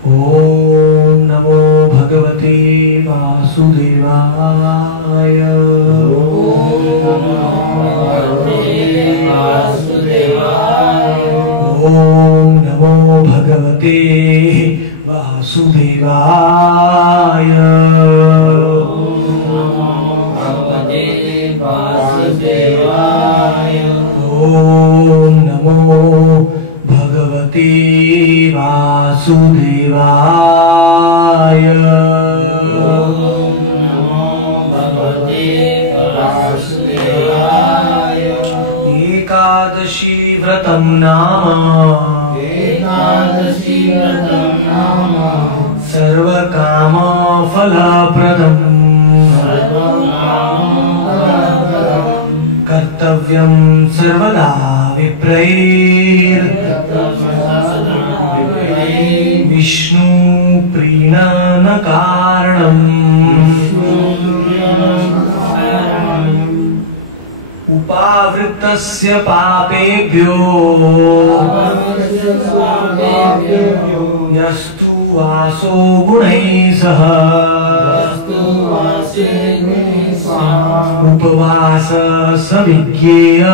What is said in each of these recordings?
ओम नमो भगवते वासुदेवाय। ओम नमो भगवते वासुदेवाय। ओम नमो भगवते वासुदेवाय। एकादशी व्रतं नाम सर्वकाम फलप्रदम् कर्तव्यं सर्वदा विप्रैर् विष्णु प्रीणन कारणम् उपावृत्तस्य पापेभ्यो यस्तु वासो गुणैः सह उपवास सविज्ञेय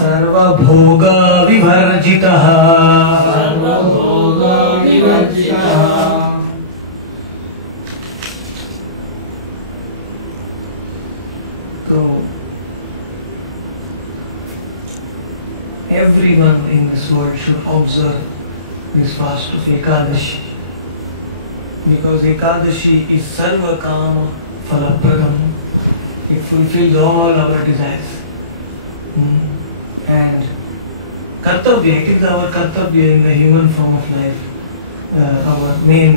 सर्वभोग विवर्जितः। तो everyone in this world should observe this fast of Ekadashi, because Ekadashi is Sarva Kama Falapradam. It fulfills all our desires. And Kartavya, it is our Kartavya in the human form of life, our main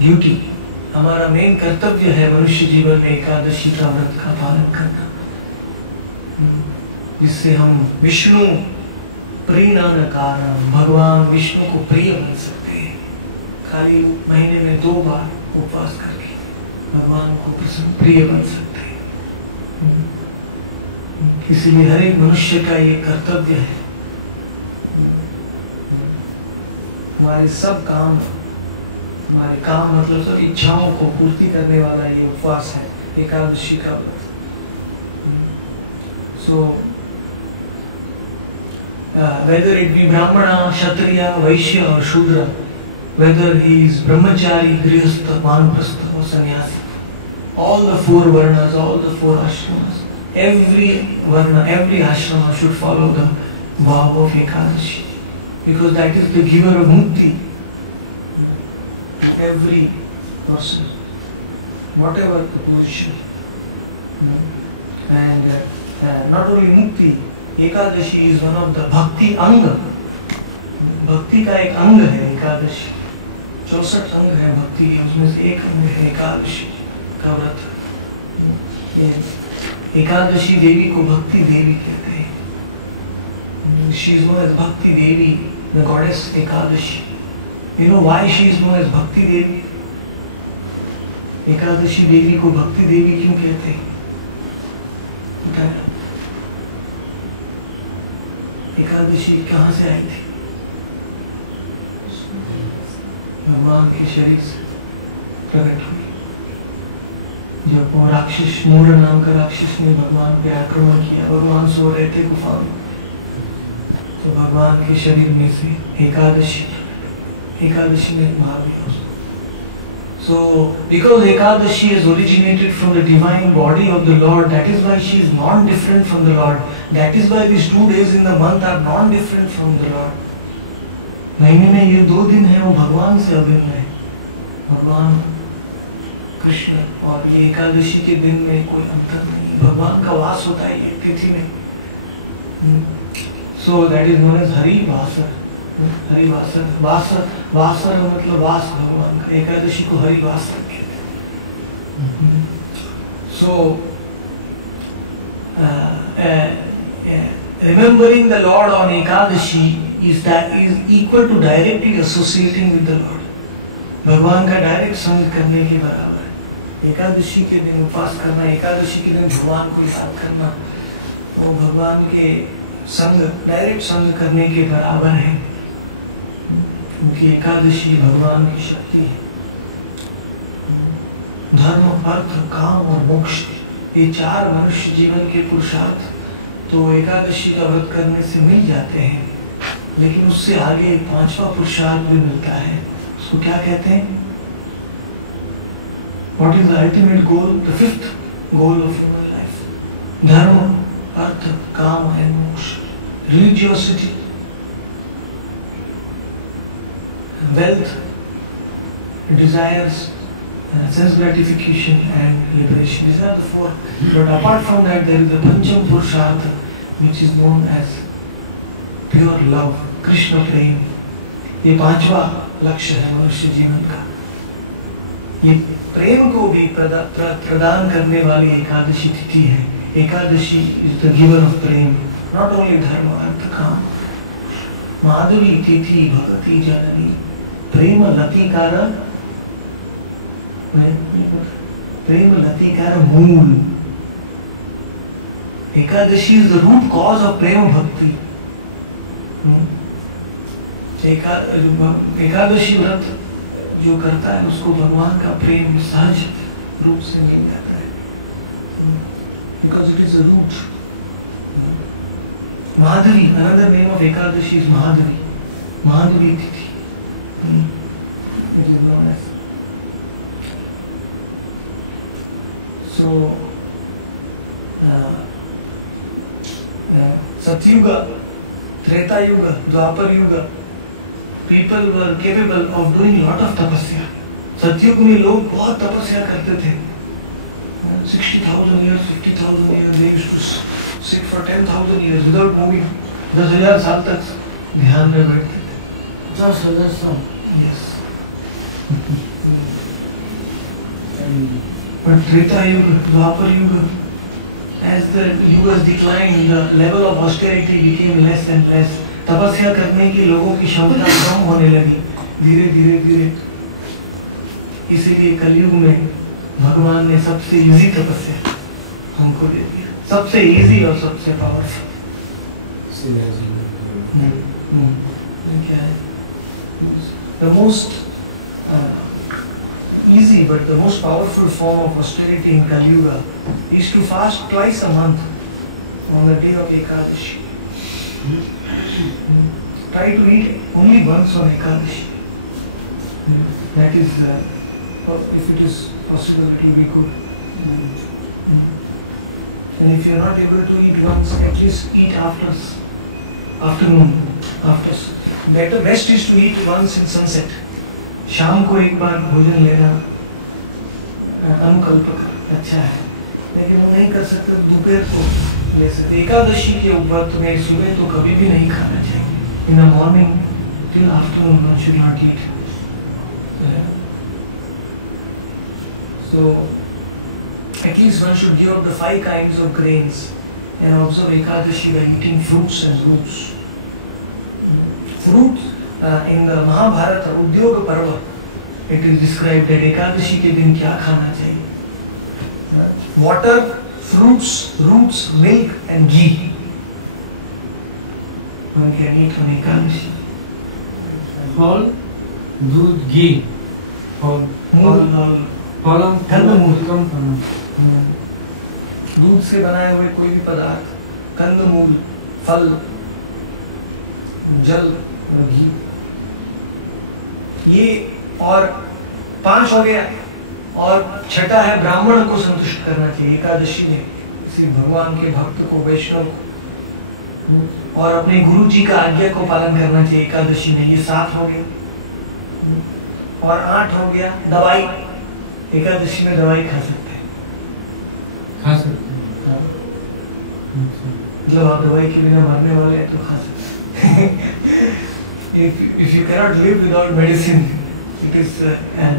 duty. हमारा main कर्तव्य है मनुष्य जीवन में एकादशी का व्रत का पालन करना, जिससे हम विष्णु प्रीणन कारण, भगवान विष्णु को प्रिय बन सकते हैं। खाली महीने में 2 बार उपवास करके भगवान को प्रिय बन सकते हैं। इसलिए हर एक मनुष्य का ये कर्तव्य है। हमारे सब काम, हमारे काम मतलब सब इच्छाओं को पूर्ति करने वाला ये उपवास है, एकादशी का व्रत। So whether it be Brahmana, Kshatriya, Vaishya or Shudra, whether he is Brahmachari, Grihastha, Vanaprastha or Sannyasi, all the 4 varnas, all the 4 ashramas, every varna, every ashrama should follow the vow of Ekadashi, because that is the giver of mukti. Every person, whatever the position, and not only mukti, Ekadashi is one of the bhakti anga. भक्ति का एक अंग है एकादशी। 64 अंग है भक्ति के, उसमें से एक अंग है एकादशी का व्रत। एकादशी देवी को भक्ति देवी कहते हैं। She is known as Bhakti Devi, the goddess Ekadashi. You know why she is known as Bhakti Devi? Ekadashi देवी को भक्ति देवी क्यों कहते हैं? एकादशी कहाँ से आई थी? भगवान के शरीर से प्रकट हुई। जब वो राक्षस, मूर नाम का राक्षस ने भगवान पे आक्रमण किया, भगवान सो रहे थे गुफा में, तो भगवान के शरीर में से एकादशी ने मार दिया उसको। So because Ekadashi has originated from the divine body of the Lord, that is why she is non-different from the Lord. That is why these 2 days in the month are non-different from the Lord. महीने में ये 2 दिन है वो भगवान से अभिन्न है, भगवान कृष्ण, और ये एकादशी के दिन में कोई अंतर नहीं, भगवान का वास होता है ये तिथि में। So that is known as Hari Vasar. Hari वासर, वासर मतलब वास भगवान का। एकादशी को हरि वासर कहते हैं। So remembering the Lord on Ekadashi is equal to directly associating with the Lord. भगवान का डायरेक्ट संग करने के बराबर है। एकादशी के दिन उपवास करना, एकादशी के दिन भगवान को याद करना, वो भगवान के संग, डायरेक्ट संग करने के बराबर है। क्योंकि एकादशी भगवान की शक्ति है। धर्म, अर्थ, काम और मोक्ष, ये 4 मनुष्य जीवन के पुरुषार्थ तो एकादशी का व्रत करने से मिल जाते हैं, लेकिन उससे आगे 5वां पुरुषार्थ भी मिलता है। उसको क्या कहते हैं? What is the ultimate goal? The 5th goal of human life. धर्म, अर्थ, काम and मोक्ष. Religiosity, wealth, desires, sense gratification and liberation. These are the 4. But apart from that, there is the Pancham Purushartha, which is known as pure love, Krishna प्रेम. ये 5वां लक्ष्य है मनुष्य जीवन का। ये प्रेम को भी प्रदान करने वाली एकादशी तिथि है। Ekadashi is the giver of Prem, not only धर्म, अर्थ, काम. माधुरी तिथि भगति जननी प्रेम लतिकार, प्रेम लतिकार मूल. Ekadashi is the root cause of प्रेम भक्ति. एकादशी व्रत जो करता है उसको भगवान का प्रेम सहज रूप से मिल जाता है, because it is a root. Madhuri, another name of Ekadashi is Madhuri, Madhuri तिथि. So Satyuga, Treta Yuga, Dwapar Yuga, people were capable of doing a lot of tapasya. सतयुग में लोग बहुत तपस्या करते थे. 60,000 years, 50,000 years, they used to sit for 10,000 years without moving. 10,000 साल तक ध्यान में बैठते थे. 10,000 साल. Yes. But Treta Yuga, Dwapar Yuga, as the yugas declined, the level of austerity became less and less. तपस्या करने की लोगों की क्षमता कम होने लगी धीरे धीरे धीरे. इसीलिए कलयुग में भगवान ने सबसे इजी तपस्या हमको दे दिया, सबसे इजी और सबसे पावरफुल. क्या है? The most easy but the most powerful form of austerity in Kali Yuga is to fast twice a month on the day of Ekadashi. Try to eat only once on Ekadashi. That is, if it is possible, it will be good. And if you are not able to eat once, at least eat afternoon. Better, best is to eat once in sunset. शाम को एक बार भोजन लेना अनुकल्प अच्छा है, लेकिन वो नहीं कर सकते दोपहर को ले सकते. एकादशी के ऊपर तुम्हें सुबह तो कभी भी नहीं खाना चाहिए. In the morning till afternoon one should not eat. So at least one should give up the 5 kinds of grains and also Ekadashi by eating fruits and roots. Fruit in the Mahabharata Udyog Parva it is described that Ekadashi के दिन क्या खाना चाहिए. Water, fruits, roots, milk and ghee. One can eat on Ekadashi. फल, दूध, घी और फल दूध से बनाए हुए कोई भी पदार्थ, कंदमूल, फल, जल, घी, ये और 5 हो गया. और छठा है ब्राह्मण को संतुष्ट करना चाहिए एकादशी में, किसी भगवान के भक्त को, वैष्णव को, और अपने गुरु जी का आज्ञा को पालन करना चाहिए एकादशी में. ये 7 हो गया. और 8 हो गया दवाई. एकादशी में दवाई खा सकते हैं. मतलब आप दवाई के बिना मरने वाले हैं तो खा सकते हैं. If you cannot live without medicine, it is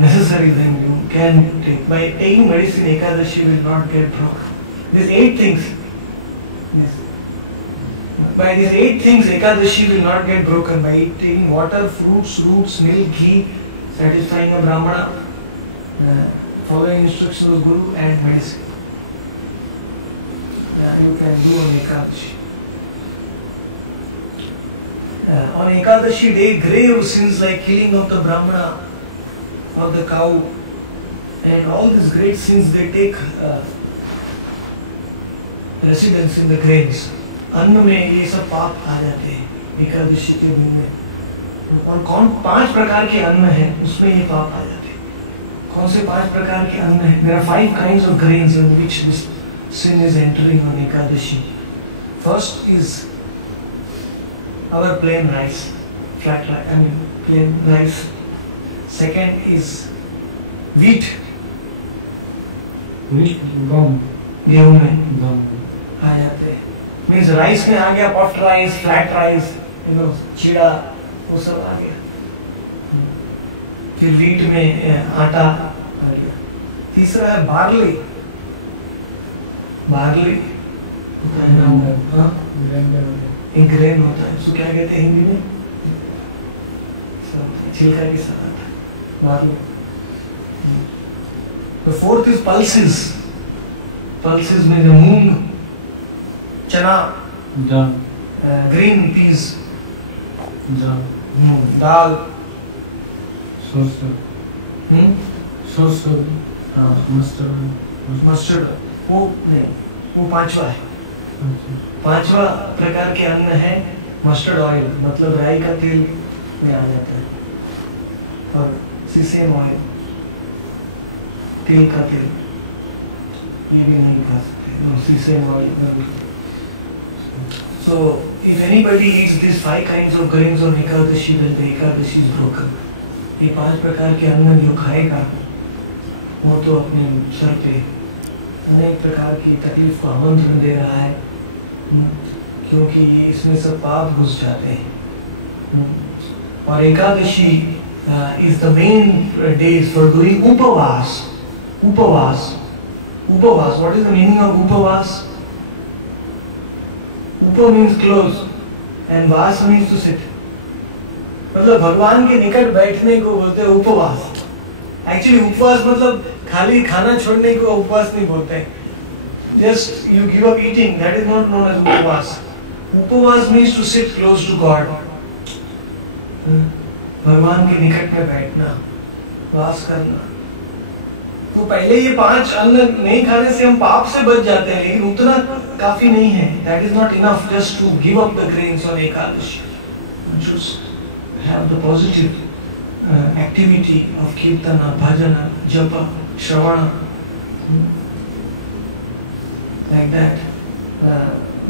necessary then you can take. By taking medicine, Ekadashi will not get broken. These 8 things. Yes. By these 8 things, Ekadashi will not get broken. By taking water, fruits, roots, milk, ghee, satisfying a brahmana, following instructions of Guru and medicine. You can do on Ekadashi. on Ekadashi day, grave sins like killing of the Brahmana or the cow and all these great sins, they take residence in the graves. अन्न में ये सब पाप आ जाते हैं एकादशी के दिन में. और कौन 5 प्रकार के अन्न है उसमें ये पाप आ जाते हैं. कौन से 5 प्रकार के अन्न है? There are 5 kinds of grains in which this sin is entering on Ekadashi. First is our plain rice, flat rice, plain rice. Second is wheat. गेहूं में आ जाते हैं. मीन्स राइस में आ गया पफ्ड राइस, फ्लैट राइस, चीड़ा, वो सब आ गया. फिर व्हीट में आटा आ गया. तीसरा है बार्ली. बार्ली एक ग्रेन होता है, उसको क्या कहते हैं हिंदी में? छिलका के साथ आता है barley. The fourth is pulses. Pulses में मूंग, चना, green peas, दाल, मस्टर्ड. वो नहीं, वो 5वां है. 5वां प्रकार के अन्न है मस्टर्ड ऑयल, मतलब राई का तेल में आ जाता है. और सीसेम ऑयल, तिल का तेल, ये भी नहीं खा सकते. Sesame oil. So if anybody eats these 5 kinds of grains on Ekadashi, then the Ekadashi is broken. ये 5 प्रकार के अन्न जो खाएगा वो तो अपने सर पे अनेक प्रकार की तकलीफ को आमंत्रण दे रहा है, क्योंकि इसमें सब पाप घुस जाते हैं. और Ekadashi is the main days for doing upavas. Upavas. Upavas. What is the meaning of upavas? Upa means close and vas means to sit. मतलब भगवान के निकट बैठने को बोलते हैं उपवास. Actually उपवास मतलब खाली खाना छोड़ने को उपवास नहीं बोलते हैं. Just you give up eating, that is not known as upavas. Upavas means to sit close to God. भगवान के निकट में बैठना, वास करना. तो पहले ये 5 अन्न नहीं खाने से हम पाप से बच जाते हैं, लेकिन उतना काफी नहीं है. That is not enough just to give up the grains on Ekadashi. One should have the positive activity of kirtana, bhajana, japa, shravana, like that.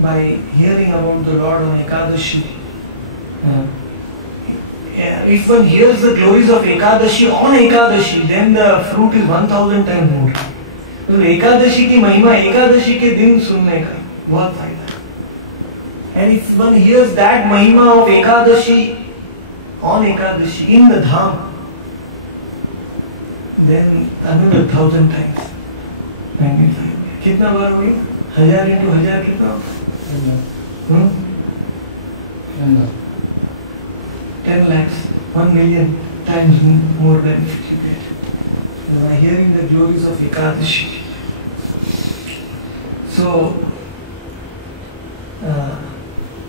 By hearing about the Lord on Ekadashi, if one hears the glories of Ekadashi on Ekadashi, then the fruit is 1000 times more. तो एकादशी की महिमा एकादशी के दिन सुनने का बहुत फायदा है. And if one hears that महिमा of Ekadashi on Ekadashi in the Dham, then another 1000 times. कितना बार हुई? 1000 into 1000 कितना? 10 lakhs, 1 million times more than if you get. By hearing the glories of Ekadashi. So,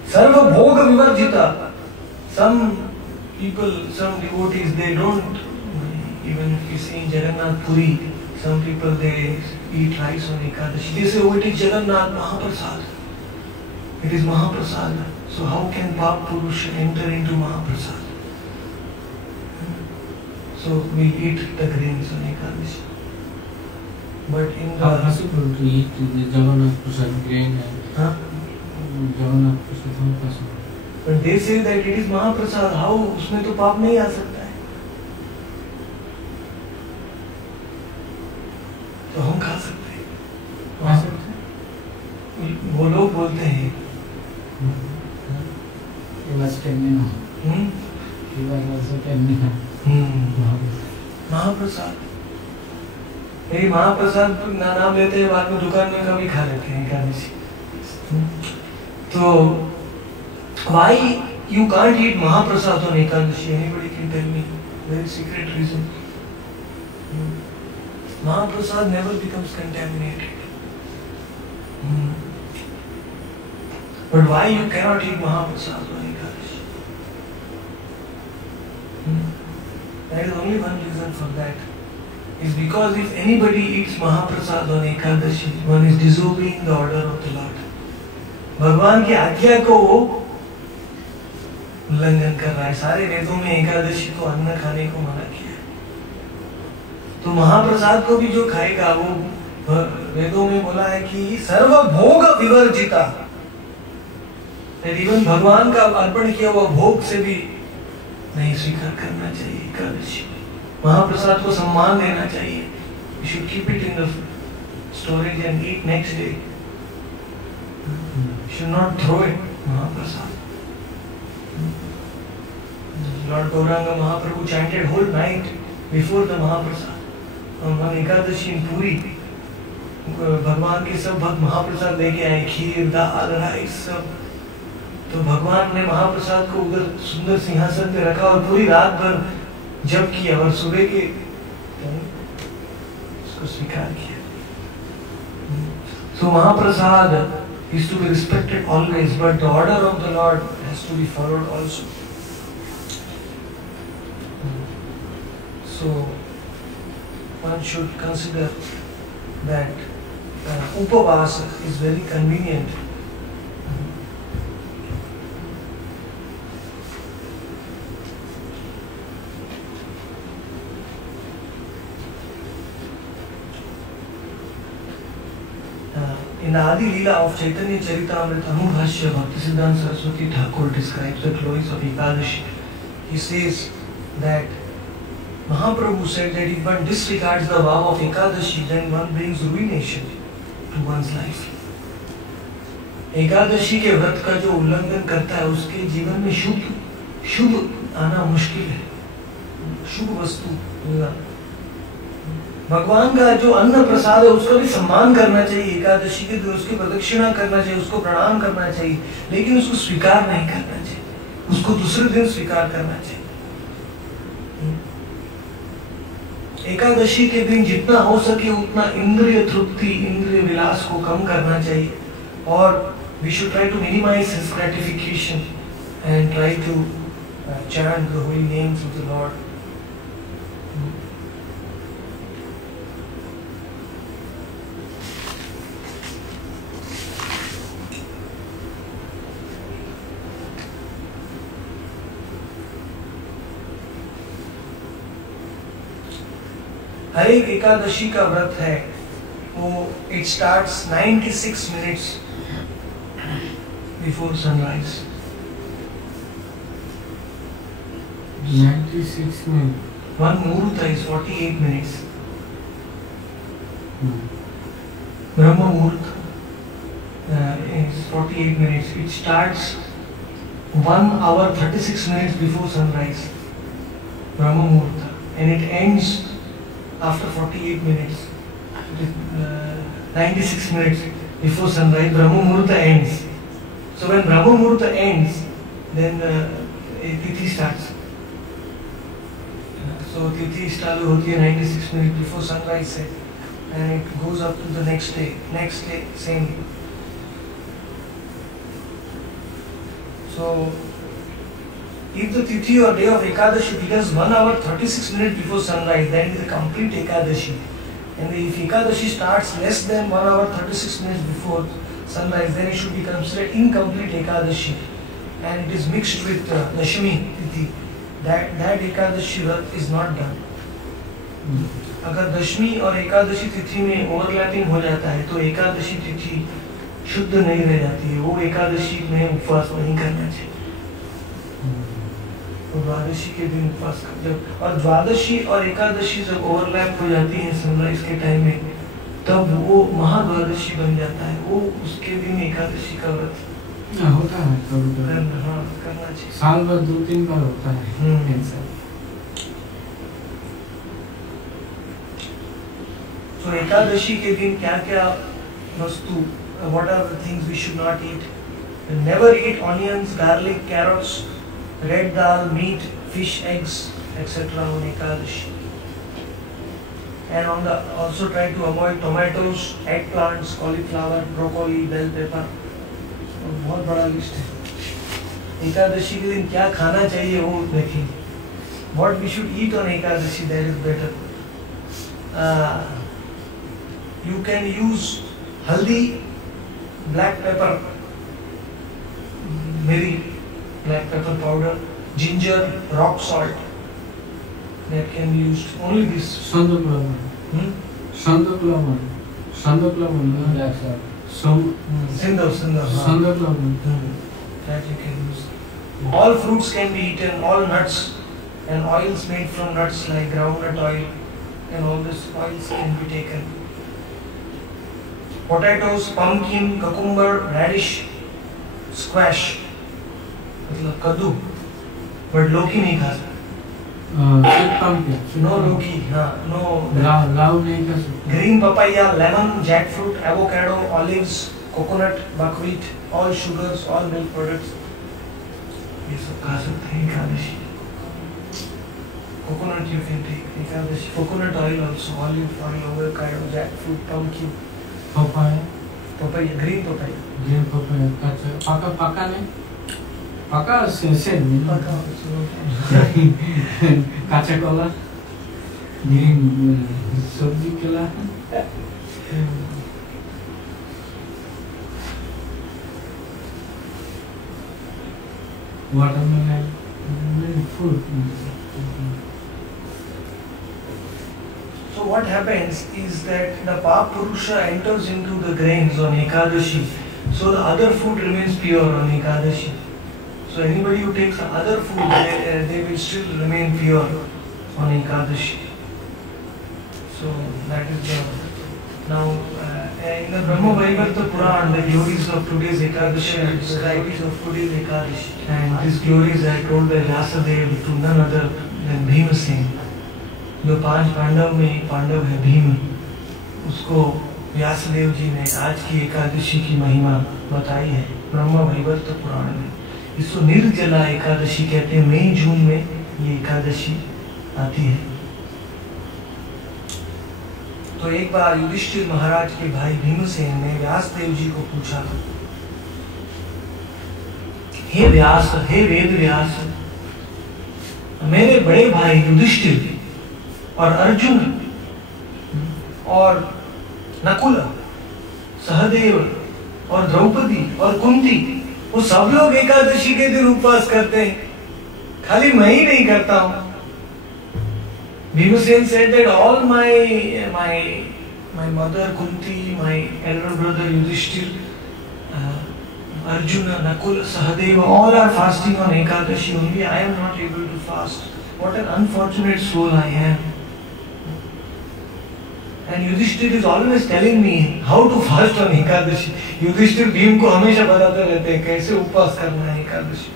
Sarva Bhoga Vivarjita. Some people, some devotees, they don't, even if you see in Jagannath Puri, some people they eat rice on Ekadashi. They say, oh, it is Jagannath Mahaprasad. It is Mahaprasad. So how can Pap Purush enter into Mahaprasad? So we eat the grains on Ekadashi. But in the... How possible to eat the Jagannath Prasad grain? Jagannath Prasad, how possible? But they say that it is Mahaprasad. How? उसमें तो पाप नहीं आ सकता है. तो हम खा सकते हैं. खा सकते हैं. वो लोग बोलते हैं. He was telling me. He was also telling me. महाप्रसाद. यही महाप्रसाद नाम लेते हैं, बाद में दुकान में कभी खा लेते हैं एकादशी. तो why you can't eat Mahaprasad on Ekadashi? Anybody can tell me? Very secret reason. Mahaprasad never becomes contaminated. But why you cannot eat Mahaprasad on Ekadashi? There is only one reason for that. Is because if anybody eats Mahaprasad on Ekadashi, one is disobeying the order of the Lord. भगवान की आज्ञा को वो उल्लंघन कर रहा है. सारे वेदों में एकादशी को अन्न खाने को मना किया. तो महाप्रसाद को भी जो खाएगा वो वेदों में बोला है कि सर्व भोग विवर्जिता. इवन भगवान का अर्पण किया हुआ भोग से भी नहीं स्वीकार करना चाहिए एकादशी. महाप्रसाद को सम्मान देना चाहिए. You should keep it in the storage and eat next day. You should not throw it. Mahaprasad. Lord Gauranga Mahaprabhu chanted whole night before the Mahaprasad. On Ekadashi in Puri, भगवान के सब भक्त महाप्रसाद लेके आए, खीर, दाल, राइस सब. तो भगवान ने महाप्रसाद को उधर सुंदर सिंहासन पे रखा और पूरी रात भर जप किया और सुबह के उसको स्वीकार किया. So Mahaprasad is to be respected always, but the order of the Lord has to be followed also. So one should consider that upavasa is very convenient. In the Adi Leela of Chaitanya Charitamrita, Anubhashya Bhaktisiddhanta Saraswati Thakur describes the glories of Ekadashi. He says that Mahaprabhu said that if one disregards the vow of Ekadashi, then one brings ruination to one's life. Ekadashi के व्रत का जो उल्लंघन करता है उसके जीवन में शुभ आना मुश्किल है. शुभ वस्तु मिलना. भगवान का जो अन्न प्रसाद है उसका भी सम्मान करना चाहिए. एकादशी के दिन उसकी प्रदक्षिणा करना चाहिए, उसको प्रणाम करना चाहिए, लेकिन उसको स्वीकार नहीं करना चाहिए. उसको दूसरे दिन स्वीकार करना चाहिए. एकादशी के दिन जितना हो सके उतना इंद्रिय तृप्ति, इंद्रिय विलास को कम करना चाहिए. और we should try to minimize his gratification and try to chant the holy names of the Lord. हर एक एकादशी का व्रत है वो it starts 96 minutes before sunrise. 96 minutes. One Muhurta is 48 minutes. Brahma Muhurta is 48 minutes. It starts 1 hour 36 minutes before sunrise. Brahma Muhurta. And it ends after 48 minutes. 96 minutes before sunrise, Brahma Muhurta ends. So when Brahma Muhurta ends, then Tithi starts. So Tithi चालू होती है 96 minutes before sunrise से, and it goes up to the next day. Next day, same. So if the Tithi or day of Ekadashi begins 1 hour 36 minutes before sunrise, then it is a complete Ekadashi. And if Ekadashi starts less than 1 hour 36 minutes before sunrise, then it should be considered incomplete Ekadashi. And it is mixed with Dashami Tithi. That Ekadashi Vrat is not done. अगर दशमी और एकादशी तिथि में overlapping हो जाता है तो एकादशी तिथि शुद्ध नहीं रह जाती है. वो एकादशी में उपवास नहीं करना चाहिए. द्वादशी के दिन उपवास कर जब और द्वादशी और एकादशी जब ओवरलैप हो जाती है सनराइज के टाइम में, तब वो महाद्वादशी बन जाता है. वो उसके दिन एकादशी का व्रत होता है करना चाहिए. साल भर 2-3 बार होता है. तो एकादशी के दिन क्या क्या वस्तु, what are the things we should not eat? Never eat onions, garlic, carrots, red dal, meat, fish, eggs, etc. on Ekadashi. And also try to avoid tomatoes, eggplants, cauliflower, broccoli, bell pepper. बहुत बड़ा list है. एकादशी के दिन क्या खाना चाहिए वो देखेंगे. what we should eat on Ekadashi, that is better. You can use haldi, black pepper, miri, black pepper powder, ginger, rock salt. That can be used. Only this. Sandaklaman. Sandaklaman. Sandaklaman. Black salt. Sandaklaman. That you can use. All fruits can be eaten, all nuts and oils made from nuts like groundnut oil and all these oils can be taken. Potatoes, pumpkin, cucumber, radish, squash, मतलब कद्दू, but लौकी नहीं खा सकते. No लौकी, हाँ, no. लाव नहीं खा सकते. Green papaya, lemon, jackfruit, avocado, olives, coconut, buckwheat, all sugars, all milk products. ये सब खा सकते हैं Ekadashi. Coconut you can take Ekadashi. Coconut oil also, olive oil, avocado, jackfruit, pumpkin. Papaya, green papaya. Green papaya, paka नहीं? Paka से नहीं. Paka. काचा Cola, green सब्जी केला. Watermelon, fruit. So what happens is that the Pap Purusha enters into the grains on Ekadashi, so the other food remains pure on Ekadashi. So anybody who takes other food, they will still remain pure on Ekadashi. So that is the... Now in the Brahma Vaivarta Puran, the glories of today's Ekadashi are described of today's Ekadashi. And these glories are told by Vyasadeva to none other than Bhimasen. जो 5 पांडव में एक पांडव है भीम, उसको व्यासदेव जी ने आज की एकादशी की महिमा बताई है ब्रह्म वैवर्त पुराण में. इसको निर्जला एकादशी कहते हैं. मई जून में ये एकादशी आती है. तो एक बार युधिष्ठिर महाराज के भाई भीमसेन ने व्यासदेव जी को पूछा, हे व्यास, हे वेद व्यास, मेरे बड़े भाई युधिष्ठिर और अर्जुन और नकुल, सहदेव और द्रौपदी और कुंती, वो सब लोग एकादशी के दिन उपवास करते हैं, खाली मैं ही नहीं करता हूं. Bhimasen said that all my mother Kunti, my elder brother Yudhishthir, Arjuna, Nakul, Sahadeva, all are fasting on Ekadashi. Only I am not able to fast. What an unfortunate soul I am. And Yudhishthir is always telling me how to fast on Ekadashi. Yudhishthir Bhim को हमेशा बताते रहते हैं कैसे उपवास करना है Ekadashi.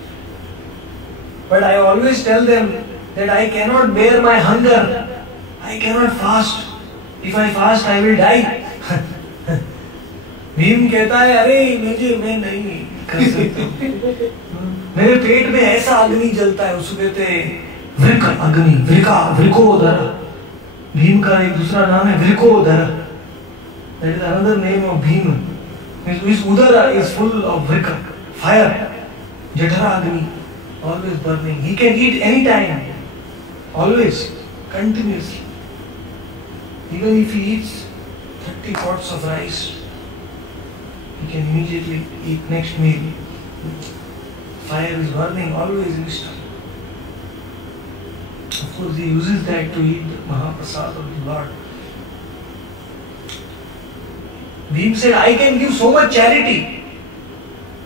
But I always tell them that I cannot bear my hunger. I cannot fast. If I fast, I will die. Bhim कहता है अरे मैं नहीं कर सकता. मेरे पेट में ऐसा अग्नि जलता है, उसको कहते हैं वृक अग्नि, वृकोदर. भीम का एक दूसरा नाम है Vrikodar. That is another name of Bhima. His udara is full of vrika, fire, jఠरा agni, always burning. He can eat any time, always, continuously. Even if he eats 30 pots of rice, he can immediately eat next meal. Fire is burning always in his tongue. Of course, he uses that to eat the Mahaprasad of the Lord. Bhim said, I can give so much charity.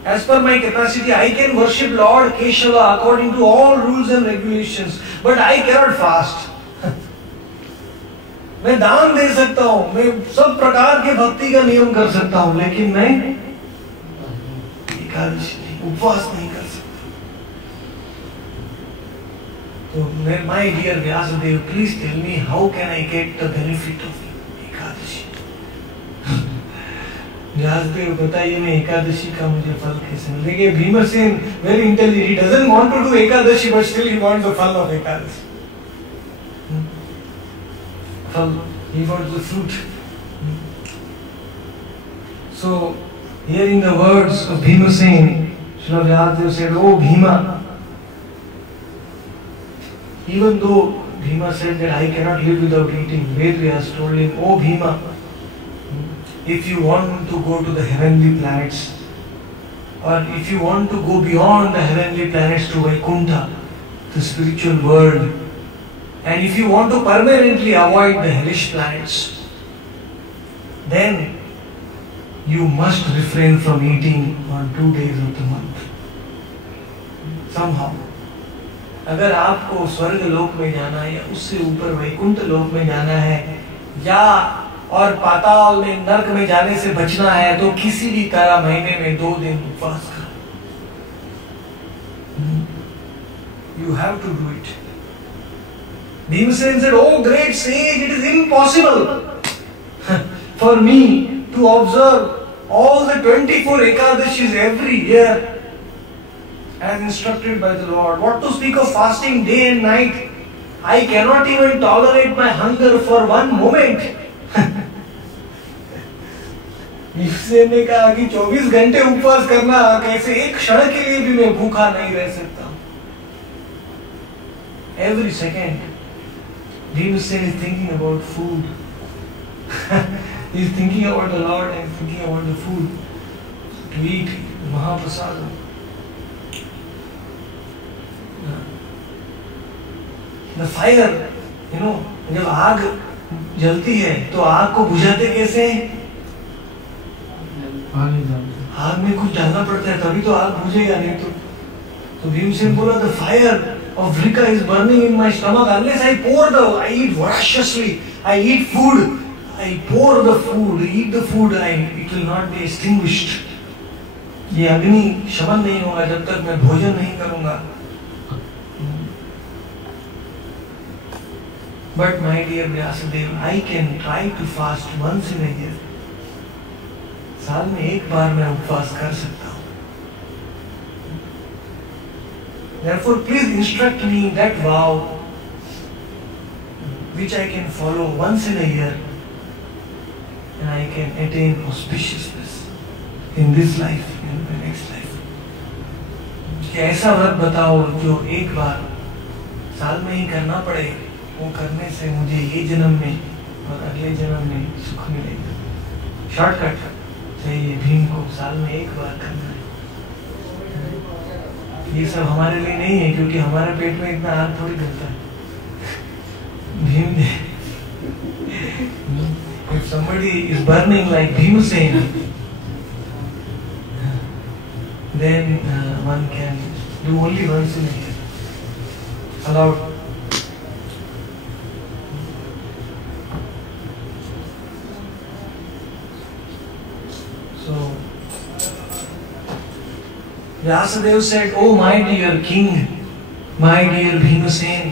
As per my capacity, I can worship Lord Keshava according to all rules and regulations. But I cannot fast. मैं दान दे सकता हूँ, मैं सब प्रकार के भक्ति का नियम कर सकता हूँ, लेकिन मैं एकादशी उपवास नहीं कर सकता. तो my dear Vyasadeva, please tell me how can I get the benefit of Ekadashi? Vyasdev बताइए मैं एकादशी का मुझे फल कैसे मिलेगा. Bhimsen very intelligent, he doesn't want to do Ekadashi but still he wants the fun of Ekadashi. He wants the fruit. So, hearing the words of Bhimasen, Srila Vyasadeva said, "Oh Bhima, Even though Bhima said that I cannot live without eating, Vedvyas told him, "Oh Bhima, if you want to go to the heavenly planets, or if you want to go beyond the heavenly planets to Vaikuntha, the spiritual world, and if you want to permanently avoid the hellish planets, then you must refrain from eating on 2 days of the month." Somehow. अगर आपको स्वर्ग लोक में जाना है या उससे ऊपर वैकुंठ लोक में जाना है या और पाताल में नरक में जाने से बचना है तो किसी भी तरह महीने में 2 दिन उपवास करो. You have to do it. Bhimsen said, "Oh great sage, it is impossible for me to observe all the 24 Ekadashis every year as instructed by the Lord. What to speak of fasting day and night? I cannot even tolerate my hunger for one moment." Bhimsen ने कहा कि 24 घंटे उपवास करना कैसे, एक क्षण के लिए भी मैं भूखा नहीं रह सकता. Every second Bhimsen is thinking about food. He is thinking about the Lord and thinking about the food to eat, Mahaprasada. The fire, जब आग जलती है तो आग को बुझाते कैसे हैं? आग में कुछ डालना पड़ता है तभी तो आग बुझेगा, नहीं तो भीमसेन बोला, "The fire of Vrika is burning in my stomach. Unless I eat voraciously, I eat food, I pour the food, eat the food, it will not be extinguished. ये अग्नि शमन नहीं होगा जब तक मैं भोजन नहीं करूंगा." But my dear Vyasadeva, I can try to fast once in a year. साल में एक बार मैं उपवास कर सकता हूँ. Therefore, please instruct me that vow which I can follow once in a year, and I can attain auspiciousness in this life and the next life. कि ऐसा व्रत बताओ जो एक बार साल में ही करना पड़े, वो करने से मुझे ये जन्म में और अगले जन्म में सुख मिलेगा. शॉर्टकट चाहिए भीम को, साल में एक बार करना है. ये सब हमारे लिए नहीं है क्योंकि हमारे पेट में इतना आग थोड़ी करता है. भीम ने, if somebody is burning like Bhimsen, then one can do only once in a year. Allowed. So Vyasadeva said, "Oh my dear king, my dear Bhimsen,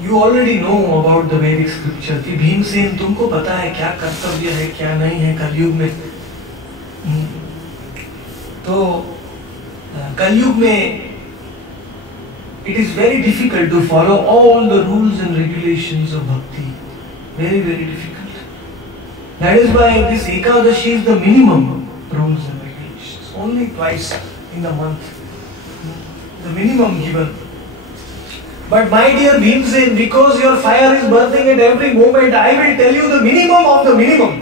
you already know about the Vedic scripture." कि भीमसेन तुमको पता है क्या कर्तव्य है क्या नहीं है कलयुग में. तो कलयुग में it is very difficult to follow all the rules and regulations of bhakti. Very, very difficult. That is why this Ekadashi is the minimum rules and regulations. Only twice in the month. The minimum given. But my dear Bhimsen, because your fire is burning at every moment, I will tell you the minimum of the minimum.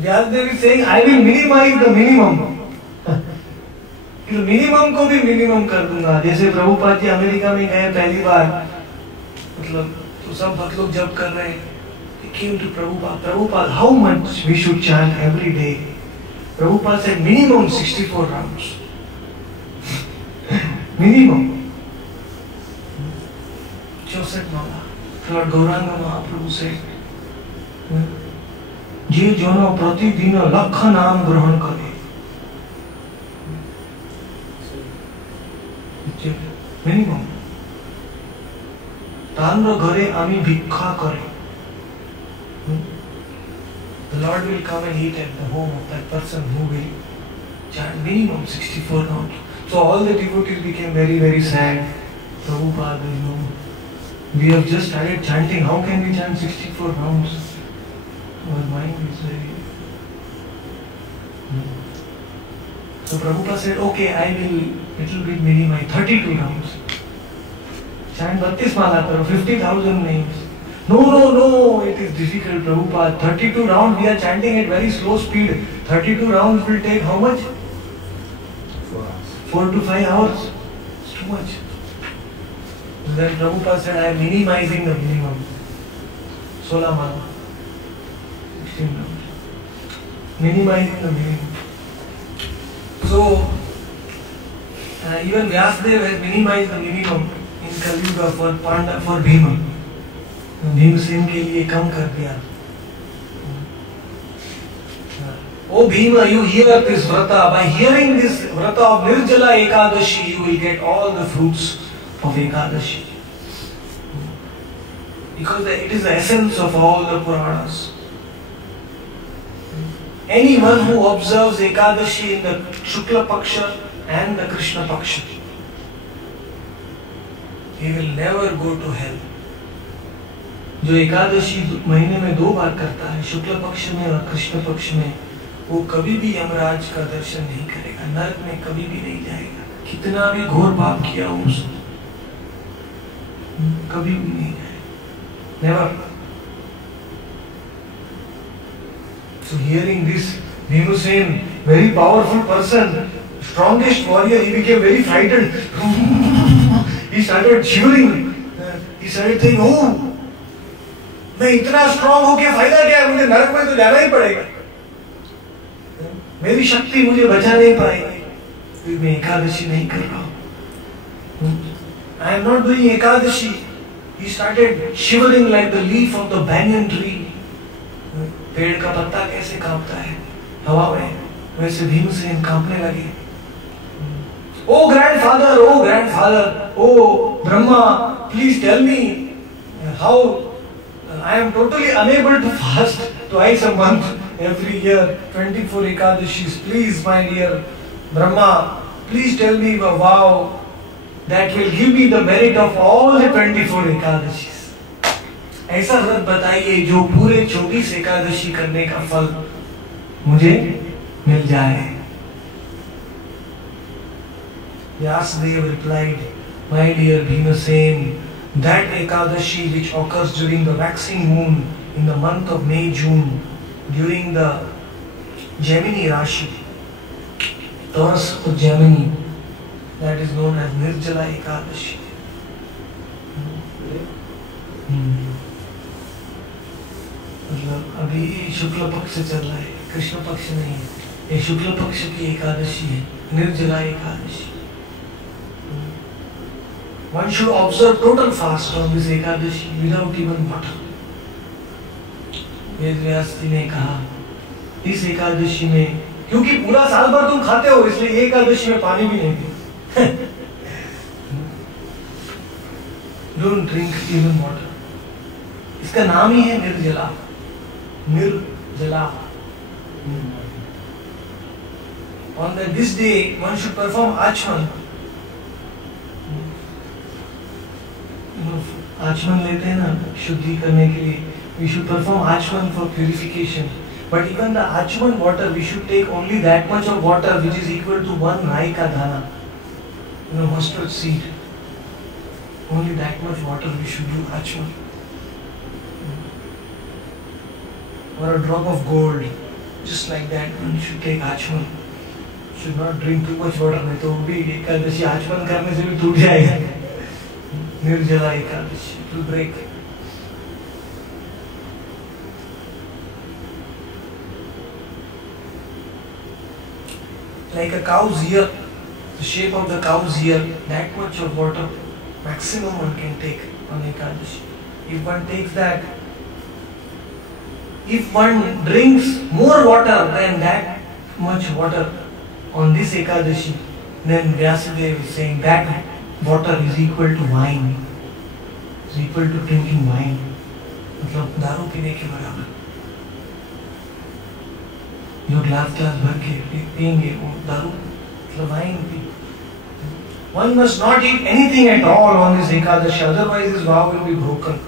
Vyasadeva is saying, I will minimize the minimum. Minimum को भी minimum कर दूंगा. जैसे Prabhupada ji America में गए पहली बार, मतलब तो सब भक्त लोग जप कर रहे हैं. Came to Prabhupada, how much we should chant every day? Prabhupada said minimum 64 rounds. Minimum. 64 Mala. Lord Gauranga Mahaprabhu said, जे जन प्रतिदिन लक्ष नाम ग्रहण करे, मिनिमम. ताम्र घरे आमी भिक्षा करे. The Lord will come and eat at the home of that person who will chant minimum 64 rounds. So all the devotees became very, very sad. Prabhupada, we have just started chanting. How can we chant 64 rounds? Our mind is very... So Prabhupada said, okay, I will little bit minimize 32 rounds. Chant 32 mala karo, 50,000 names. No, it is difficult, Prabhupada. 32 rounds, we are chanting at very slow speed. 32 rounds will take how much? 4 to 5 hours. It's too much. Then Prabhupada said, I am minimizing the minimum. 16 mala. 16 rounds. Minimizing the minimum. So, even Vyasadeva has minimized the minimum in Kali Yuga for Bhima. Bhimsen ke liye kam kar diya. Oh Bhima, you hear this vrata. By hearing this vrata of Nirjala Ekadashi, you will get all the fruits of Ekadashi. Because it is the essence of all the Puranas. Anyone who observes Ekadashi in the Shukla Paksha and the Krishna Paksha, he will never go to hell. जो एकादशी महीने में 2 बार करता है, शुक्ल पक्ष में और कृष्ण पक्ष में, वो कभी भी यमराज का दर्शन नहीं करेगा, नरक में कभी भी नहीं जाएगा, कितना भी घोर पाप किया हो उसने, कभी भी नहीं जाएगा, never. So hearing this, Bhimasen, very powerful person, strongest warrior, he became very frightened. He started shivering. He started saying, oh, मैं इतना स्ट्रॉन्ग हो के फायदा क्या है, मुझे नरक में तो जाना ही पड़ेगा, मेरी शक्ति मुझे बचा नहीं पाएगी, फिर मैं एकादशी नहीं कर रहा हूँ. I am not doing Ekadashi. He started shivering like the leaf of the banyan tree. पेड़ का पत्ता कैसे कांपता है हवा में, वैसे भीमसेन कांपने लगे. Oh grandfather, oh Brahma, please tell me how I am totally unable to fast twice a month every year, 24 Ekadashis. Please, my dear Brahma, please tell me a vow that will give me the merit of all the 24 Ekadashis. ऐसा व्रत बताइए जो पूरे 24 एकादशी करने का फल मुझे मिल जाए. Vyasadeva replied, my dear Bhimasen, that Ekadashi which occurs during the waxing moon in the month of May-June, during the Gemini Rashi, Taurus of Gemini, that is known as Nirjala Ekadashi. अभी शुक्ल पक्ष चल रहा है, कृष्ण पक्ष नहीं है, ये शुक्ल पक्ष की एकादशी है, Nirjala Ekadashi. One should observe total fast on this Ekadashi without even water. Ved Vyas जी ने कहा इस एकादशी में, क्योंकि पूरा साल भर तुम खाते हो इसलिए एकादशी में पानी भी नहीं पीते. Don't drink even water. इसका नाम ही है निर्जला. Nirjala. On this day, one should perform Achman. आचमन लेते हैं ना शुद्धि करने के लिए, we should perform Achman for purification. But even the Achman water, we should take only that much of water which is equal to 1 rai ka dana, mustard seed. Only that much water we should do Achman. Or a drop of gold, just like that, one should take Achman. Should not drink too much water, नहीं तो भी एकादशी आचमन करने से भी टूट जाएगा. Nirjala Ekadashi, it will break. Like a cow's ear, the shape of the cow's ear, that much of water maximum one can take on Ekadashi. If one takes that, if one drinks more water than that much water on this Ekadashi, then Vyasadeva is saying that water is equal to wine, is equal to drinking wine. मतलब दारू पीने के बराबर. जो glass भर के पिएंगे वो दारू मतलब wine P. One must not eat anything at all on this Ekadashi, otherwise his vow will be broken.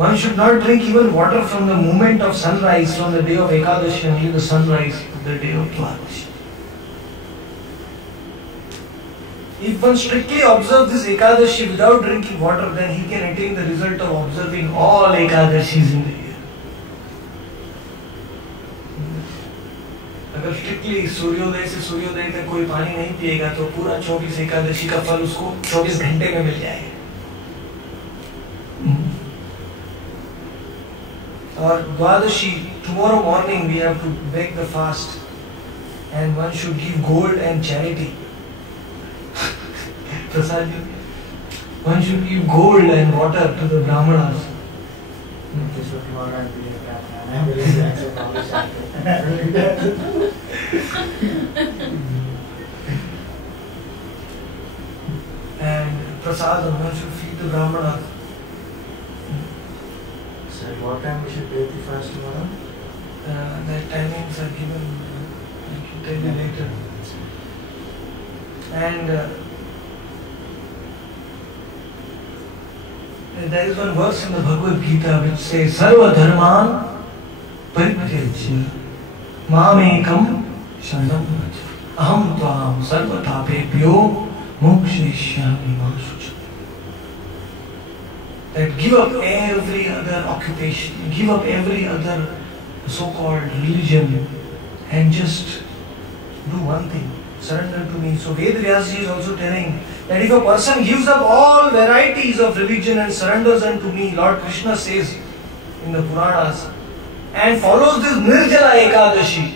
One should not drink even water from the moment of sunrise, from the day of Ekadashi until the sunrise of the day of Ekadashi. If one strictly observes this Ekadashi without drinking water, then he can attain the result of observing all Ekadashis in the year. अगर strictly सूर्योदय से सूर्योदय तक कोई पानी नहीं पिएगा तो पूरा 24 एकादशी का फल उसको 24 घंटे में मिल जाएगा। और द्वादशी, tomorrow morning we have to break the fast and one should give gold and charity. Prasad, one should give gold and water to the brahmanas. And prasad, one should feed the brahmanas. So at what time we should break the fast tomorrow? The timings are given. I can tell you later. And there is one verse in the Bhagavad Gita which says, Sarva dharman parityajya mamekam sharanam vraj aham tvam sarva tapebhyo mokshayishyami ma shucha. That give up every other occupation, give up every other so-called religion and just do one thing, surrender to me. So Ved Vyas Ji is also telling that if a person gives up all varieties of religion and surrenders unto me, Lord Krishna says in the Puranas, and follows this Nirjala Ekadashi,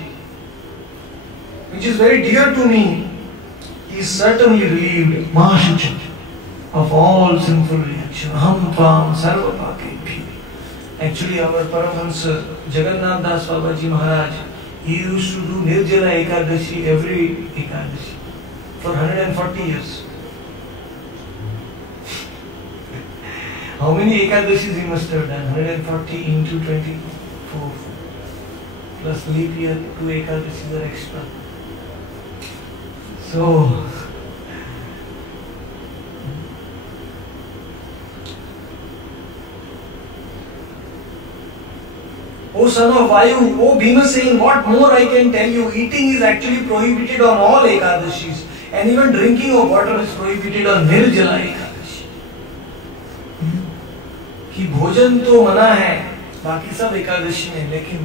which is very dear to me, he is certainly relieved Mahashucha of all sinful reaction. Aham tvam sarva pakebhyo. Actually, our Paramahansa Jagannath Das Babaji Maharaj, he used to do Nirjala Ekadashi every Ekadashi for 140 years. How many Ekadashis he must have done? 140 into 24 plus leap year, 2 Ekadashis are extra. So, O son of Vayu, O Bhima saying, what more I can tell you? Eating is actually prohibited on all Ekadashis, and even drinking of water is prohibited on Nirjala Ekadashi. कि भोजन तो मना है बाकी सब एकादशी में, लेकिन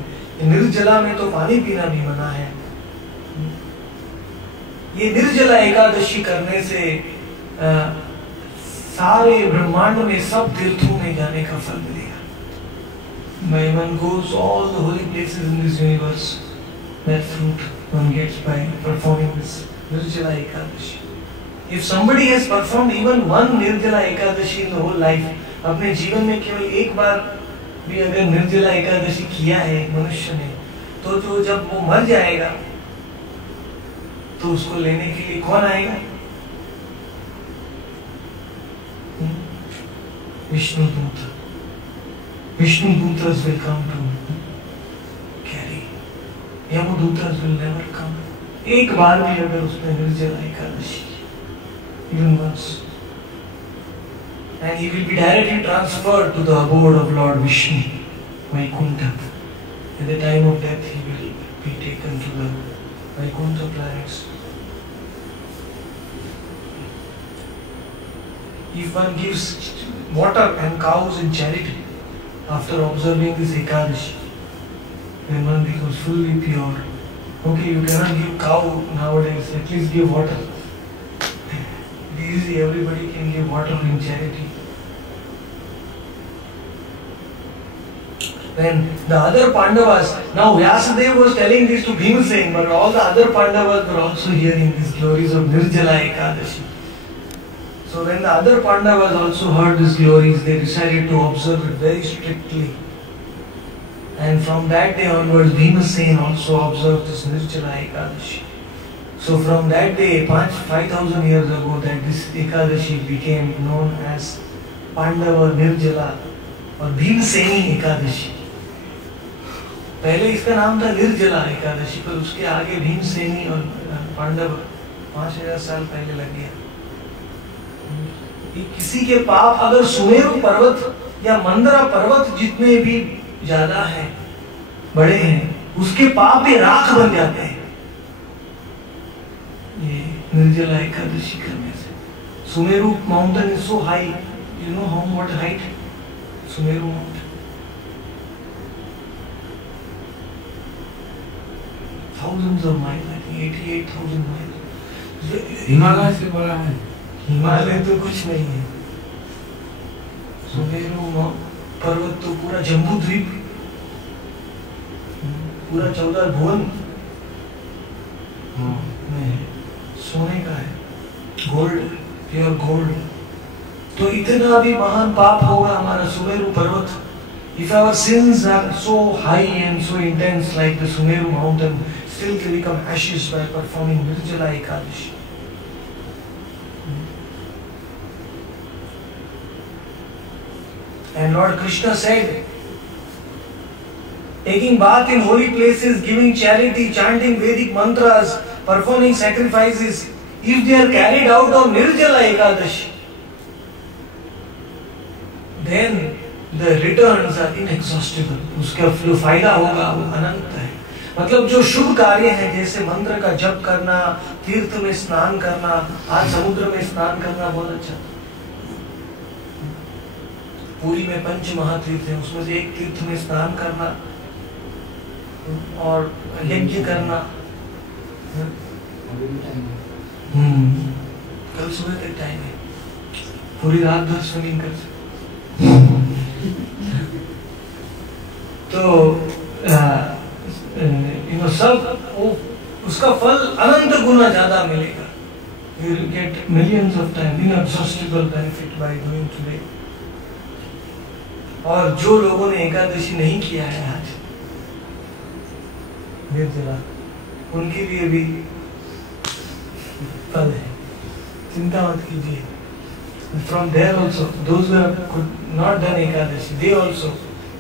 निर्जला में तो पानी पीना भी मना है। ये निर्जला एकादशी करने से सारे ब्रह्मांड में सब तीर्थों में जाने का फल मिलेगा। When one goes all the holy places in this universe, that fruit one gets by performing this Nirjala Ekadashi. If somebody has performed even one Nirjala Ekadashi in the whole life, अपने जीवन में केवल एक बार भी अगर निर्जला एकादशी किया है मनुष्य ने, तो जो जब वो मर जाएगा तो उसको लेने के लिए कौन आएगा? विष्णु दूत. Vishnu Dutas will come to carry. Yamadutas will never come. एक बार भी अगर उसने Nirjala Ekadashi, even once, and he will be directly transferred to the abode of Lord Vishnu, Vaikuntha. At the time of death, he will be taken to the Vaikuntha planets. If one gives water and cows in charity, after observing this Ekadashi, when one becomes fully pure, okay, you cannot give cow nowadays, at least give water. Easy, everybody can give water in charity. Then the other Pandavas, now Vyasadeva was telling this to Bhimasena, but all the other Pandavas were also hearing these glories of Nirjala Ekadashi. So when the other Pandavas also heard these glories, they decided to observe it very strictly. And from that day onwards, Bhimasena also observed this Nirjala Ekadashi. So from that day, 5,000 years ago, that this Ekadashi became known as Pandava Nirjala or Bhimaseni Ekadashi. पहले इसका नाम था निर्जला एकादशी, पर उसके आगे भीमसेनी और पांडव 5000 साल पहले लग गया। किसी के पाप अगर सुमेरु पर्वत या मंदरा पर्वत जितने भी ज्यादा हैं, बड़े हैं, उसके पाप भी राख बन जाते हैं। ये निर्जला एकादशी करने से। Sumeru mountain is so high, you know how what height Sumeru mountain? Thousands of miles, I think 88,000 miles. Himalaya से बड़ा है। हिमालय तो कुछ नहीं है। सुमेरु पर्वत तो पूरा जम्बू द्वीप, पूरा 14 भुवन में है, सोने का है, गोल्ड, प्योर गोल्ड। तो इतना भी महान पाप होगा हमारा सुमेरु पर्वत, if our sins are so high and so intense like the Sumeru mountain, still they become ashes by performing Nirjala Ekadashi. And Lord Krishna said, taking bath in holy places, giving charity, chanting Vedic mantras, performing sacrifices, if they are carried out on Nirjala Ekadashi, then the returns are inexhaustible. उसका जो फायदा होगा वो अनंत है। मतलब जो शुभ कार्य है, जैसे मंत्र का जप करना, तीर्थ में स्नान करना, आज समुद्र में स्नान करना बहुत अच्छा। पूरी में 5 महातीर्थ हैं, उसमें से एक तीर्थ में स्नान करना और यज्ञ करना। कल सुबह तक टाइम है, पूरी रात भर स्विमिंग कर सकते। तो सब उसका फल अनंत गुना ज्यादा मिलेगा। You will get millions of times inexhaustible benefit by doing today. और जो लोगों ने एकादशी नहीं किया है आज निर्जला, उनके लिए भी फल है, चिंता मत कीजिए। From there also, those who have not done Ekadashi, they also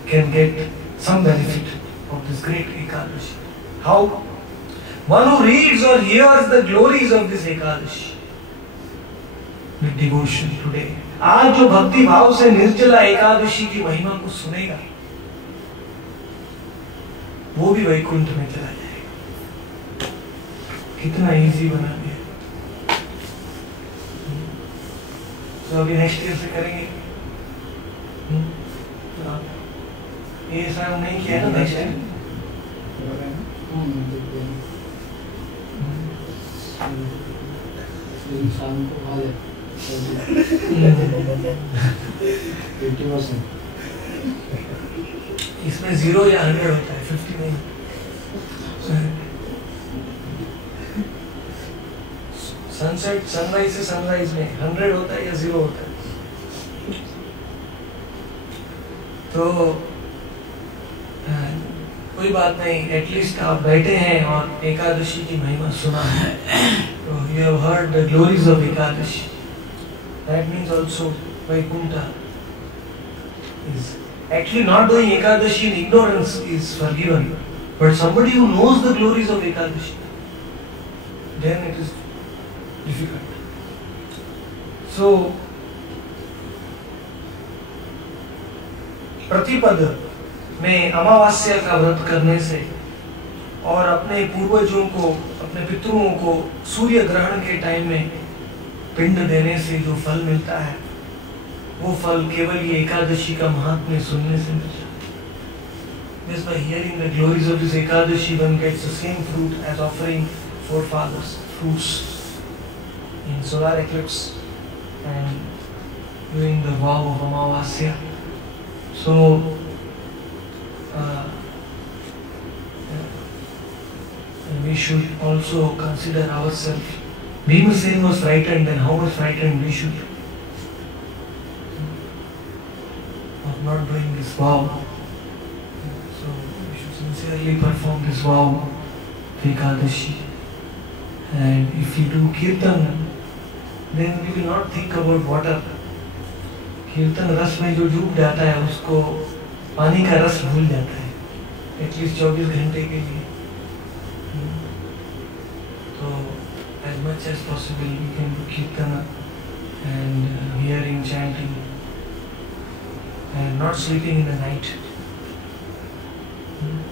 can get some benefit of this great Ekadashi. How? One who reads or hears the glories of this Ekadashi with devotion today. आज जो भक्ति भाव से निर्जला एकादशी की महिमा को सुनेगा, वो भी वैकुंठ में चला जाएगा। कितना इजी बना दिया। तो अभी नेक्स्ट ईयर से करेंगे। ये साल नहीं किया ना नेक्स्ट ईयर। शाम को वाले 80%। इसमें 0 या 100 होता है, 50 नहीं। सनसेट सनराइज से सनराइज में 100 होता है या 0 होता है। तो कोई बात नहीं, एटलीस्ट आप बैठे हैं और एकादशी की महिमा सुना है। तो you have heard the glories of Ekadashi. That means also Vaikuntha is actually not doing Ekadashi in ignorance is forgiven, but somebody who knows the glories of Ekadashi, then it is difficult. So प्रतिपद में अमावस्या का व्रत करने से और अपने पूर्वजों को, अपने पितरों को सूर्य ग्रहण के टाइम में पिंड देने से जो फल मिलता है, वो फल केवल ये एकादशी का महात्म्य सुनने से मिलता है। Just by hearing the glories of this Ekadashi, one gets the same fruit as offering forefathers fruits in solar eclipse and doing the vow of Amavasya. So we should also consider ourselves. Bhimsen was frightened, then how much frightened we should of not doing this vow. So we should sincerely perform this vow of Ekadashi. And if we do Kirtan, then we will not think about water. कीर्तन रस में जो डूब जाता है उसको पानी का रस भूल जाता है, एटलीस्ट 24 घंटे के लिए। तो as much as possible we can do kirtana and hearing, chanting and not sleeping in the night.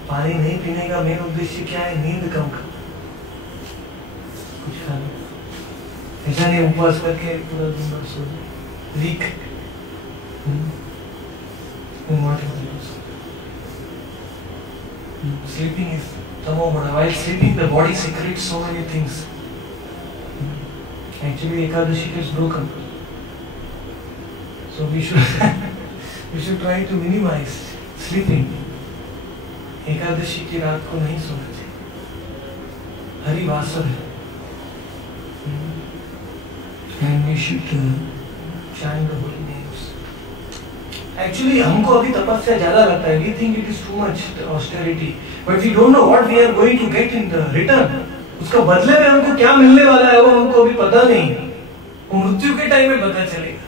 पानी नहीं पीने का मेन उद्देश्य क्या है? नींद कम करना। कुछ खाना, ऐसा नहीं उपवास करके पूरा दिन भर सो जाए, week sleeping is tamoguna. While sleeping, the body secretes so many things. Actually, Ekadashi gets broken. So we should try to minimize sleeping. Ekadashi की रात को नहीं सोना चाहिए. हरिवासर है. And we should chant the holy names. Actually, हमको अभी तपस्या ज़्यादा लगता है. We think it is too much austerity, but we don't know what we are going to get in the return. उसका बदले में हमको क्या मिलने वाला है वो हमको अभी पता नहीं. वो मृत्यु के टाइम में पता चलेगा.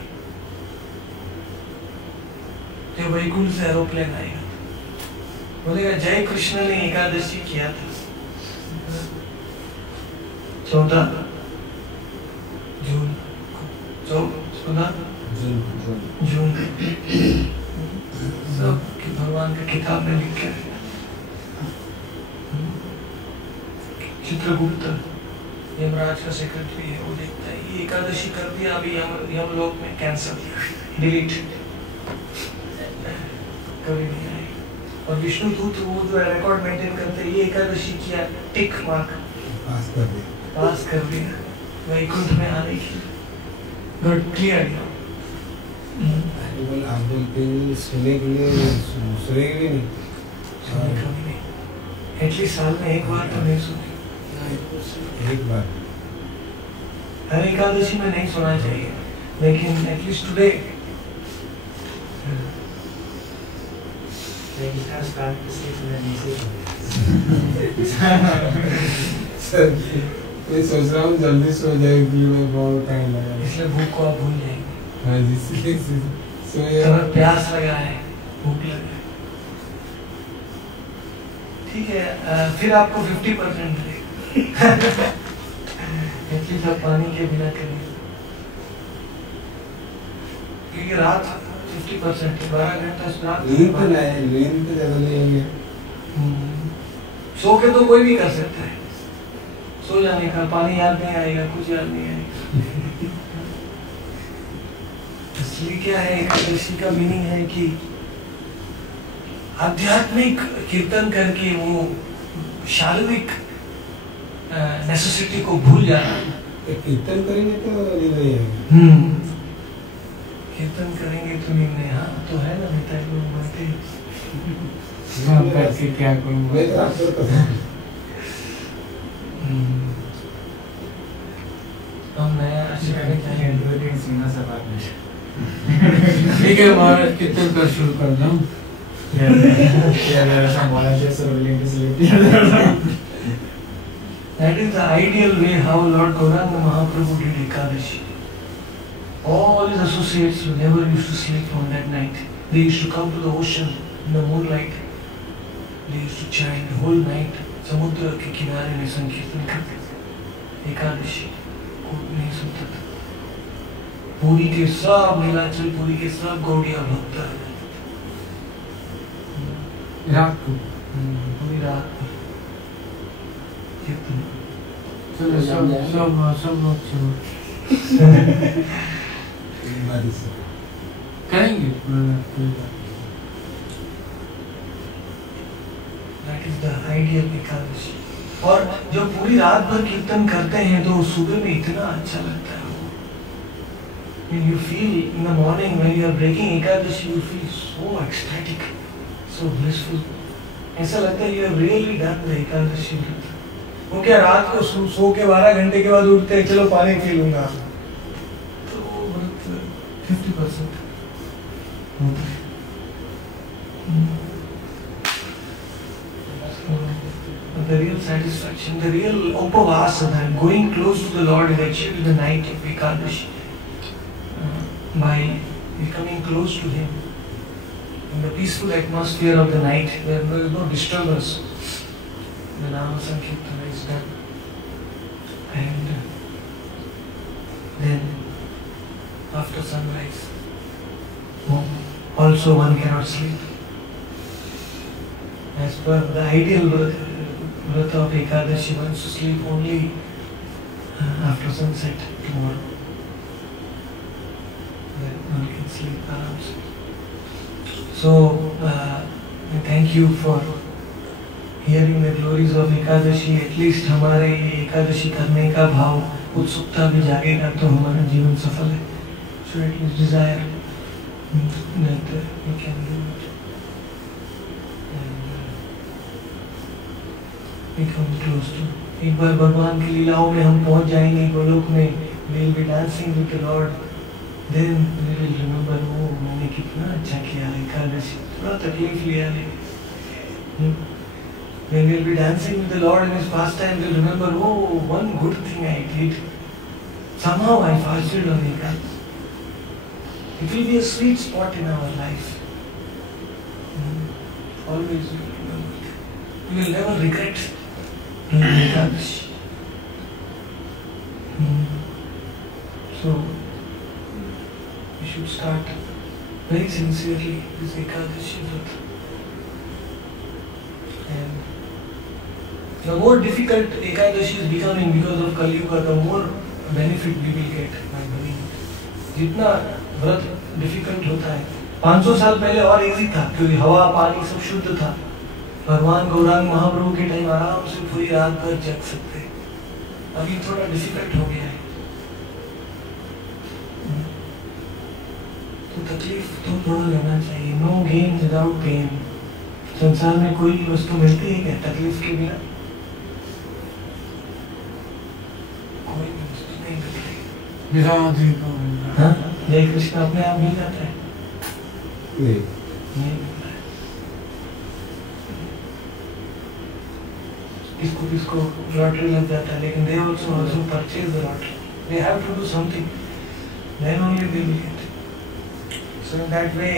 जब वैकुंठ से एरोप्लेन आएगा, बोलेगा जय कृष्ण ने एकादशी किया था. 14 जून सब भगवान का किताब में लिख के चित्रगुप्त यमराज का सेक्रेटरी है, वो देखता है ये एकादशी कर दिया, अभी यम लोक में कैंसर, डिलीट, कभी नहीं आएगा. और विष्णु दूत वो जो रिकॉर्ड मेंटेन करते हैं, ये एकादशी किया, टिक मार्क, पास कर दिया, वैकुंठ में आने की गुड क्लियर. आप बोलते हैं सुने के लिए सुनेंगे नहीं, कभी नहीं, एटलीस्ट साल में एक बार तो नहीं सुने. एक बार हर एकादशी में नहीं सुना चाहिए, लेकिन एटलीस्ट टुडे. मैं सोच रहा हूँ जल्दी सो जाएगी, मैं बहुत टाइम लगा, इसलिए भूख को आप भूल जाएंगे. हाँ जी, अगर प्यास लगा है, भूख लगा है, ठीक है, फिर आपको 50% मिलेगा. एटलीस्ट आप पानी के बिना करेंगे, क्योंकि रात 50% 12 घंटा नींद तो ज़्यादा लेंगे. सो के तो कोई भी कर सकता है, सो जाने का, पानी याद नहीं आएगा, कुछ याद नहीं आएगा. इसलिए क्या है, एकादशी का मीनिंग है कि आध्यात्मिक कीर्तन करके वो शारीरिक नेसेसिटी को भूल जाना. कीर्तन करेंगे तो नींद नहीं आएगी. कीर्तन करेंगे तो नींद नहीं. हाँ तो है ना, नेता लोग बोलते हैं करके क्या करूँगा. हम नया ठीक है महाराज, कीर्तन कर शुरू कर दो. That is the ideal way how Lord Gauranga Mahaprabhu did Ekadashi. All his associates never used to sleep on that night. They used to come to the ocean in the moonlight. They used to chant the whole night. समुद्र के किनारे में संकीर्तन करते थे. एकादशी को नहीं सुनता था. पूरी के सब नीलाचल पुरी के सब गौड़िया भक्त रात को पूरी रात कीर्तन. सब लोग करेंगे. That is the ideal Ekadashi. और जब पूरी रात भर कीर्तन करते हैं तो सुबह में इतना अच्छा लगता है. When you feel in the morning when you are breaking Ekadashi, you feel so ecstatic, so blissful. ऐसा लगता है you have really done the Ekadashi. वो क्या रात को सो के 12 घंटे के बाद उठते हैं, चलो पानी पी लूंगा, तो व्रत 50% होता है. The real satisfaction, the real upavasa, that going close to the Lord is achieved in the night of Ekadashi. By becoming close to Him in the peaceful atmosphere of the night, where there is no disturbance, the Nama Sankirtana is done, and then after sunrise, also one cannot sleep. As per the ideal Vrata of Ekadashi, one should sleep only after sunset tomorrow. Then one can sleep around. So, I thank you for hearing the glories of Ekadashi. At least हमारे ये एकादशी करने का भाव उत्सुकता भी जागेगा तो हमारा जीवन सफल है. So at least desire that we can do it. And we come close to. एक बार भगवान की लीलाओं में हम पहुंच जाएंगे गोलोक में. We will be dancing with the Lord. Then we will remember, oh मैंने कितना अच्छा किया एकादशी. थोड़ा तकलीफ लिया लेकिन. When we will be dancing with the Lord in His pastime, we will remember, oh, one good thing I did. Somehow I fasted on Ekadasi. It will be a sweet spot in our life. Always we will remember. We will never regret doing Ekadashi. So, we should start very sincerely this Ekadashi Vrata. And the more difficult Ekadashi is becoming because of Kali Yuga, the more benefit we will get by doing it. जितना व्रत difficult होता है 500 साल पहले और easy था क्योंकि हवा पानी सब शुद्ध था. भगवान गौरांग महाप्रभु के टाइम आराम से पूरी रात भर जग सकते. अभी थोड़ा डिफिकल्ट हो गया है. तो तकलीफ तो थोड़ा लेना चाहिए. No gain without pain. संसार में कोई वस्तु मिलती है क्या तकलीफ के बिना? कोई वस्तु नहीं मिलती. हाँ, जय कृष्ण अपने आप मिल जाता है. नहीं मिलता है. किसको लॉटरी लग जाता है लेकिन they also purchase the lottery. They have to do something. Then only they will get. So in that way